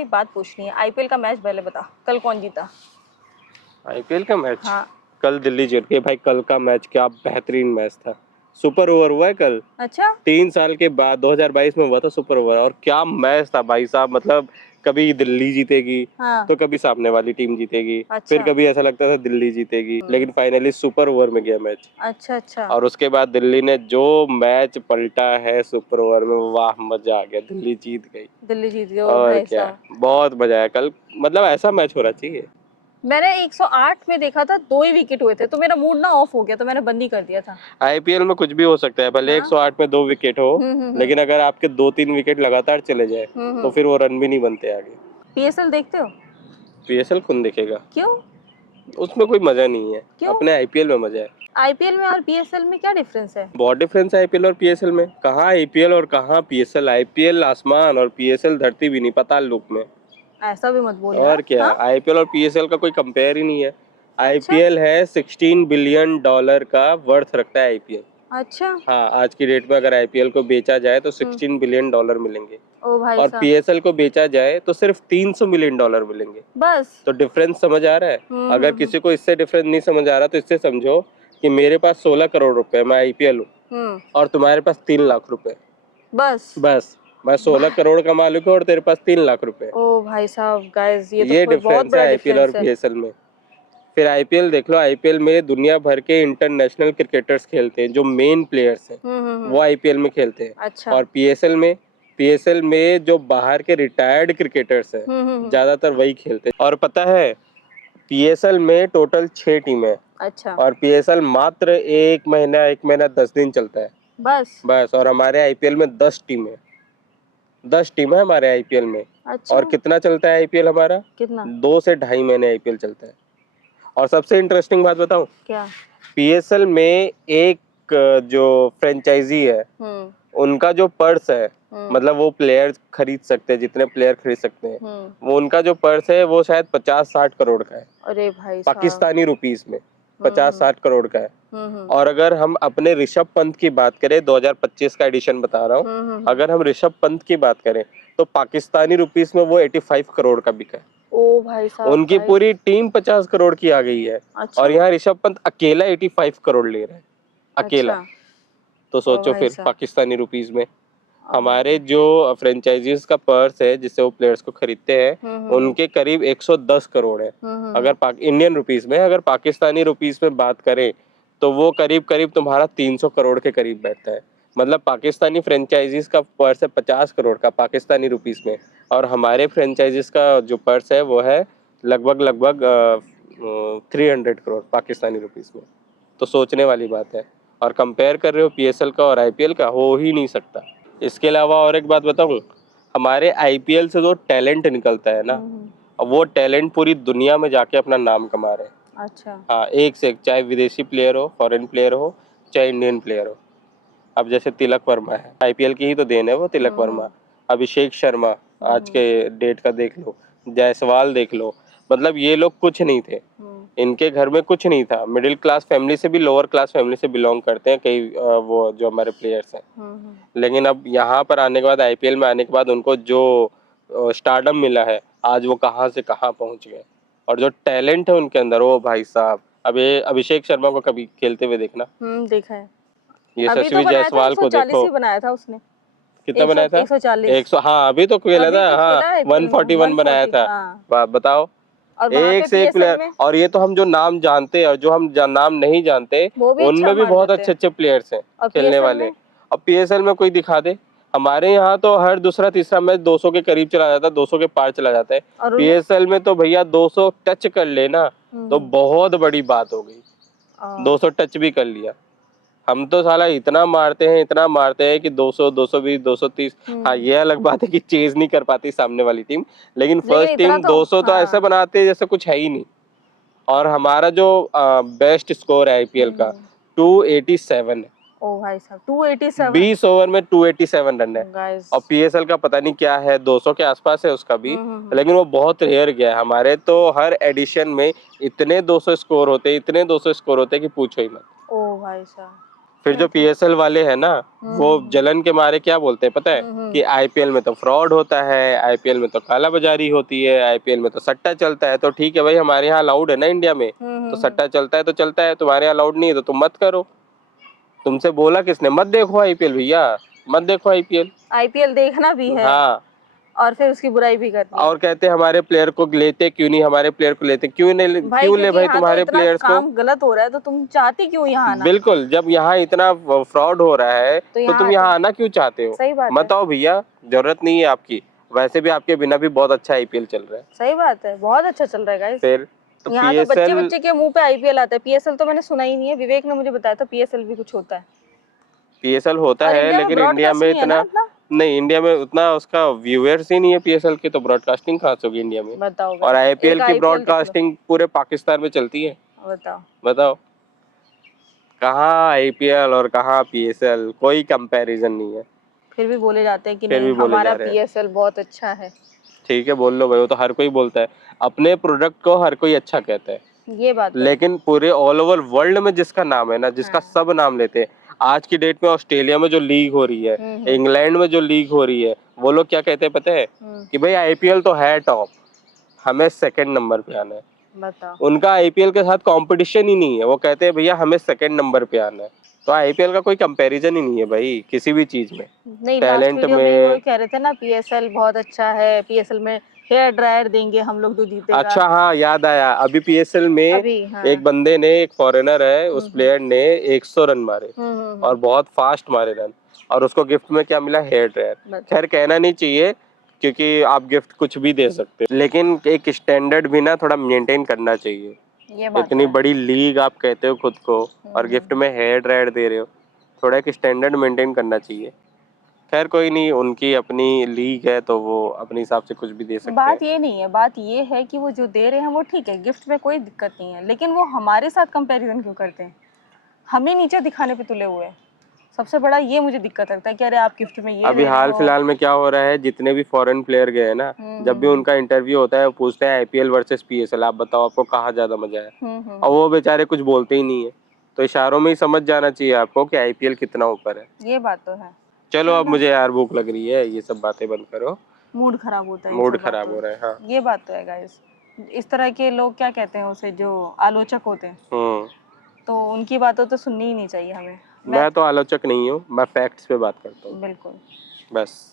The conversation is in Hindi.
से एक बात पूछनी है, आईपीएल का मैच पहले बता, कल कौन जीता? आईपीएल का मैच? हाँ। कल दिल्ली जीत गई भाई। कल का मैच क्या बेहतरीन मैच था। सुपर ओवर हुआ है कल। अच्छा। 3 साल के बाद 2022 में हुआ था सुपर ओवर, और क्या मैच था भाई साहब। मतलब कभी दिल्ली जीतेगी हाँ। तो कभी सामने वाली टीम जीतेगी, फिर अच्छा। कभी ऐसा लगता था दिल्ली जीतेगी, लेकिन फाइनली सुपर ओवर में गया मैच। अच्छा अच्छा। और उसके बाद दिल्ली ने जो मैच पलटा है सुपर ओवर में, वाह मजा आ गया। दिल्ली जीत गई। दिल्ली जीत गई। ओ और भाई क्या, साहब, बहुत मजा आया कल। मतलब ऐसा मैच होना चाहिए। मैंने 108 में देखा था, 2 ही विकेट हुए थे, तो मेरा मूड ना ऑफ हो गया, तो मैंने बंद ही कर दिया था। आईपीएल में कुछ भी हो सकता है, भले हाँ। 108 में 2 विकेट हो, हम्म। लेकिन अगर आपके 2-3 विकेट लगातार चले जाए तो फिर वो रन भी नहीं बनते आगे। पीएसएल देखते हो? पीएसएल कौन देखेगा? क्यों? उसमें कोई मजा नहीं है, क्यों? अपने आईपीएल में मजा है। आईपीएल में और पीएसएल में क्या डिफरेंस है? बहुत डिफरेंस है आईपीएल और पीएसएल में। कहाँ आईपीएल और कहाँ पीएसएल। आईपीएल आसमान और पीएसएल धरती भी नहीं, पाताल लोक में। ऐसा भी मत बोल और यार। क्या, हाँ। आईपीएल और पीएसएल का कोई कंपेयर ही नहीं है। अच्छा आईपीएल है $16 बिलियन का वर्थ रखता है आईपीएल। अच्छा। हाँ, आज की डेट में अगर आईपीएल को बेचा जाए तो $16 बिलियन मिलेंगे, ओ भाई और साहब, पीएसएल को बेचा जाए तो सिर्फ $300 मिलियन मिलेंगे। बस। तो डिफरेंस समझ आ रहा है? अगर किसी को इससे डिफरेंस नहीं समझ आ रहा तो इससे समझो कि मेरे पास 16 करोड़ रुपए, मैं आईपीएल हूँ, और तुम्हारे पास 3 लाख रुपए। बस। बस, मैं 16 करोड़ का मालिक हूँ और तेरे पास 3 लाख रुपए। ओ भाई साहब, गाइस ये तो ये कोई बहुत डिफरेंस है बड़ा आईपीएल और डिफरेंस है। पीएसएल में। फिर आईपीएल देख लो, आईपीएल में दुनिया भर के इंटरनेशनल क्रिकेटर्स खेलते हैं, जो मेन प्लेयर्स हैं वो आईपीएल में खेलते हैं। अच्छा। और पीएसएल में जो बाहर के रिटायर्ड क्रिकेटर्स हैं ज्यादातर वही खेलते हैं। और पता है, पीएसएल में टोटल 6 टीमें हैं। अच्छा। और पीएसएल मात्र एक महीना 10 दिन चलता है बस। बस। और हमारे आईपीएल में 10 टीम है हमारे आईपीएल में। अच्छा। और कितना चलता है आईपीएल हमारा? कितना? 2 से ढाई महीने आईपीएल चलता है। और सबसे इंटरेस्टिंग बात बताऊं, क्या? पीएसएल में एक जो फ्रेंचाइजी है उनका जो पर्स है, मतलब वो प्लेयर खरीद सकते हैं, जितने प्लेयर खरीद सकते हैं, वो उनका जो पर्स है वो शायद 50-60 करोड़ का है। अरे भाई साहब। पाकिस्तानी रुपीस में 50-60 करोड़ का है। और अगर हम अपने ऋषभ पंत की बात करें, 2025 का एडिशन बता रहा हूँ, अगर हम ऋषभ पंत की बात करें तो पाकिस्तानी रुपीस में वो 85 करोड़ का बिका है। ओ भाई साहब, उनकी पूरी टीम 50 करोड़ की आ गई है। अच्छा। और यहाँ ऋषभ पंत अकेला 85 करोड़ ले रहा है, अकेला। अच्छा। तो सोचो फिर पाकिस्तानी रुपीस में। हमारे जो फ्रेंचाइजीज का पर्स है जिससे वो प्लेयर्स को खरीदते हैं, उनके करीब 110 करोड़ है। अगर इंडियन रुपीस में, अगर पाकिस्तानी रुपीस में बात करें तो वो करीब करीब तुम्हारा 300 करोड़ के करीब बैठता है। मतलब पाकिस्तानी फ्रेंचाइजीज का पर्स है 50 करोड़ का पाकिस्तानी रुपीस में, और हमारे फ्रेंचाइजीज का जो पर्स है वो है लगभग 300 करोड़ पाकिस्तानी रुपीस में। तो सोचने वाली बात है। और कंपेयर कर रहे हो पीएसएल का और आईपीएल का, हो ही नहीं सकता। इसके अलावा और एक बात बताऊं, हमारे आईपीएल से जो टैलेंट निकलता है ना, अब वो टैलेंट पूरी दुनिया में जाके अपना नाम कमा रहे हैं। अच्छा। हाँ, एक से एक, चाहे विदेशी प्लेयर हो, फॉरेन प्लेयर हो, चाहे इंडियन प्लेयर हो। अब जैसे तिलक वर्मा है, आईपीएल की ही तो देन है वो तिलक वर्मा। अभिषेक शर्मा आज के डेट का देख लो, जायसवाल देख लो। मतलब ये लोग कुछ नहीं थे, इनके घर में कुछ नहीं था। मिडिल क्लास फैमिली से भी लोअर क्लास फैमिली से बिलोंग करते हैं कई वो जो हमारे प्लेयर्स हैं। लेकिन अब यहाँ पर आने के बाद, आईपीएल में आने के बाद उनको जो स्टारडम मिला है, आज वो कहाँ से कहाँ पहुँच गए। और जो टैलेंट है उनके अंदर, वो भाई साहब, अब ये अभिषेक शर्मा को कभी खेलते हुए देखना। देखा है। यशस्वी जायसवाल को देखो, ही बनाया था उसने। कितना बनाया था? 140। 100। हाँ, अभी तो खेला था। हाँ, 141 बनाया था। बताओ, और एक से एक प्लेयर। और ये तो हम जो नाम जानते हैं, और जो हम नाम नहीं जानते उनमें भी बहुत अच्छे अच्छे प्लेयर्स हैं खेलने वाले। अब पीएसएल में कोई दिखा दे। हमारे यहाँ तो हर दूसरा तीसरा मैच 200 के करीब चला जाता है, 200 के पार चला जाता है। पीएसएल में तो भैया 200 टच कर लेना तो बहुत बड़ी बात हो गई। 200 टच भी कर लिया। हम तो साला इतना मारते हैं कि 200, 220, 230। हाँ, ये अलग बात है कि चेज नहीं कर पाती सामने वाली टीम, लेकिन फर्स्ट टीम 200 तो ऐसे बनाते हैं जैसे कुछ है ही नहीं। और हमारा जो बेस्ट स्कोर है आईपीएल का 287 है। ओ भाई साहब, 287। 20 ओवर में 287 रन है। और पीएसएल का पता नहीं क्या है, 200 के आसपास है उसका भी, लेकिन वो बहुत रेयर गया है। हमारे तो हर एडिशन में इतने 200 स्कोर होते कि पूछो ही मत। ओ भाई साहब, फिर जो पीएसएल वाले हैं ना, वो जलन के मारे क्या बोलते हैं पता है कि आईपीएल में तो फ्रॉड होता है, आईपीएल में तो कालाबाजारी होती है, आईपीएल में तो सट्टा चलता है। तो ठीक है भाई, हमारे यहाँ अलाउड है ना इंडिया में, तो सट्टा चलता है तो चलता है, तुम्हारे यहाँ अलाउड नहीं है तो तुम मत करो। तुमसे बोला किसने? मत देखो आईपीएल भैया, मत देखो आईपीएल। आईपीएल देखना भी है हाँ, और फिर उसकी बुराई भी करनी है। और कहते हैं हमारे प्लेयर को लेते क्यों नहीं, हमारे प्लेयर को लेते क्यों नहीं, भाई क्यों ले क्योंकि भाई यहाँ तो तुम्हारे इतना प्लेयर्स को। काम गलत हो रहा है तो तुम चाहती क्यों यहाँ आना? बिल्कुल, जब यहाँ इतना फ्रॉड हो रहा है तो तुम यहाँ आना क्यों चाहते हो? सही बात मत आओ भैया, जरूरत नहीं है आपकी। वैसे भी आपके बिना भी बहुत अच्छा आईपीएल चल रहा है। सही बात है, बहुत अच्छा चल रहा है गाइस। फिर तो यहाँ तो बच्चे पीएसएल, बच्चे के मुंह पे आईपीएल आता है। पीएसएल तो मैंने सुना ही नहीं है, विवेक ने मुझे बताया था पीएसएल भी कुछ होता है। पीएसएल होता और है इंडिया में लेकिन इंडिया में ब्रॉडकास्ट नहीं है ना इतना इतना? नहीं, इंडिया में उतना उसका व्यूअर्स ही नहीं है पीएसएल की, तो ब्रॉडकास्टिंग कहाँ से होगी इंडिया में? बताओ और guys, आईपीएल एक की IPL देख लो। ब्रॉडकास्टिंग पूरे पाकिस्तान में चलती है। बताओ बताओ, कहाँ आईपीएल और कहाँ पीएसएल, कोई कंपैरिजन नहीं है। फिर भी बोले जाते हैं कि फिर नहीं भी बोले हमारा जा रहे हैं। पीएसएल बहुत अच्छा है। ठीक है, बोल लो भाई, वो तो हर कोई बोलता है, अपने प्रोडक्ट को हर कोई अच्छा कहता है। ये बात तो है। लेकिन पूरे ऑल ओवर वर्ल्ड में जिसका नाम है ना, जिसका सब नाम लेते हैं, आज की डेट में ऑस्ट्रेलिया में जो लीग हो रही है, इंग्लैंड में जो लीग हो रही है, वो लोग क्या कहते हैं पता है कि भाई आईपीएल तो है टॉप, हमें सेकंड नंबर पे आना है। बताओ उनका आईपीएल के साथ कंपटीशन ही नहीं है, वो कहते हैं भैया हमें सेकंड नंबर पे आना है। तो आईपीएल का कोई कंपैरिजन ही नहीं है भाई किसी भी चीज में। नहीं, लास्ट टैलेंट वीडियो में वो में, कह रहे थे ना पीएसएल बहुत अच्छा है, पीएसएल में हेयर ड्रायर देंगे हम लोग जो जीतेगा। अच्छा हाँ, याद आया, अभी पीएसएल में अभी हाँ। एक बंदे ने, एक फॉरेनर है, उस प्लेयर ने 100 रन मारे और बहुत फास्ट मारे रन, और उसको गिफ्ट में क्या मिला? Hair dryer. खैर कहना नहीं चाहिए क्योंकि आप गिफ्ट कुछ भी दे सकते हैं, लेकिन एक स्टैंडर्ड भी ना थोड़ा मेंटेन करना चाहिए। ये बात इतनी है। बड़ी लीग आप कहते हो खुद को और गिफ्ट में हेयर ड्रायर दे रहे हो, थोड़ा एक स्टैंडर्ड मेंटेन करना चाहिए। खैर कोई नहीं, उनकी अपनी लीग है तो वो अपने हिसाब से कुछ भी दे सकते हैं। बात ये नहीं है, बात ये है कि वो जो दे रहे हैं वो ठीक है, गिफ्ट में कोई दिक्कत नहीं है, लेकिन वो हमारे साथ कंपैरिजन क्यों करते हैं? हमें नीचे दिखाने पे तुले हुए हैं। सबसे बड़ा ये मुझे दिक्कत लगता है कि अरे आप गिफ्ट में ये अभी दे रहे हाल हो। फिलहाल में क्या हो रहा है, जितने भी फॉरेन प्लेयर गए हैं ना, जब भी उनका इंटरव्यू होता है वो पूछते हैं आईपीएल वर्सेस पीएसएल, आप बताओ आपको कहाँ ज्यादा मजा आया? और वो बेचारे कुछ बोलते ही नहीं है। तो इशारों में ही समझ जाना चाहिए आपको कि आईपीएल कितना ऊपर है। ये बात तो है। चलो अब मुझे यार भूख लग रही है, ये सब बातें बंद करो, मूड खराब होता है इन मूड सब खराब बातों हो रहा है। हाँ, से। ये बात तो है गाइस। इस तरह के लोग क्या कहते हैं उसे, जो आलोचक होते हैं, तो उनकी बातों तो सुननी ही नहीं चाहिए हमें। मैं तो आलोचक नहीं हूँ, मैं फैक्ट्स पे बात करता हूँ बिल्कुल। बस।